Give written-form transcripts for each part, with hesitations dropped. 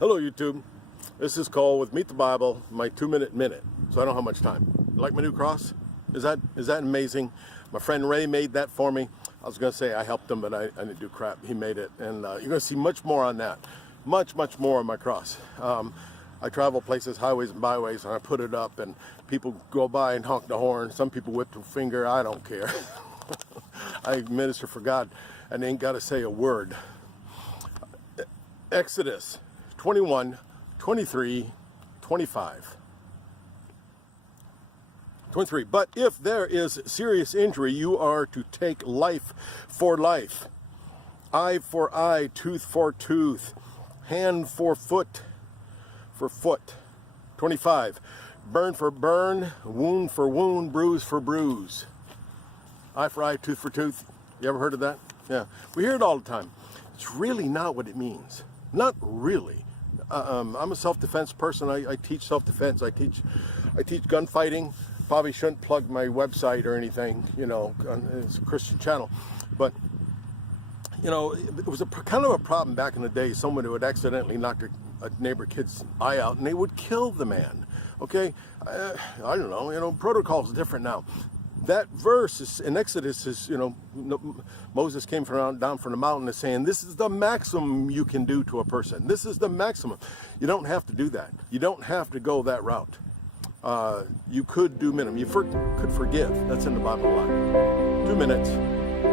Hello YouTube, this is Cole with Meet the Bible, my 2-minute minute, so I don't have much time. You like my new cross? Is that amazing? My friend Ray made that for me. I was going to say I helped him, but I didn't do crap. He made it, and you're going to see much more on that. Much more on my cross. I travel places, highways and byways, and I put it up, and people go by and honk the horn. Some people whip their finger. I don't care. I minister for God, and they ain't got to say a word. Exodus 21, 23, 25. 23. But if there is serious injury, you are to take life for life, eye for eye, tooth for tooth, hand for foot, 25. Burn for burn, wound for wound, bruise for bruise. Eye for eye, tooth for tooth. You ever heard of that? Yeah. We hear it all the time. It's really not what it means. Not really. I'm a self-defense person. I teach self-defense. I teach gunfighting. Probably shouldn't plug my website or anything, you know, it's a Christian channel. But, you know, it was kind of a problem back in the day. Someone who would accidentally knock a neighbor kid's eye out, and they would kill the man. Okay? I don't know, you know, protocol is different now. That verse in Exodus is, you know, Moses came down from the mountain and saying, this is the maximum you can do to a person. This is the maximum. You don't have to do that. You don't have to go that route. You could do minimum. You could forgive. That's in the Bible a lot. 2 minutes.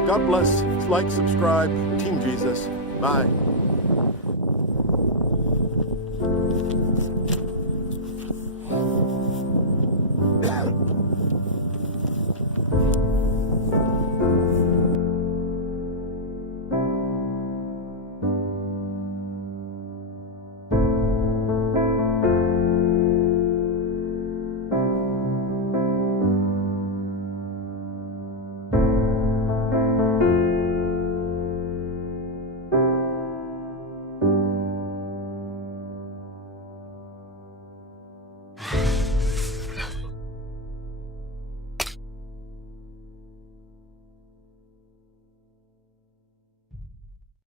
God bless. Like, subscribe. Team Jesus. Bye.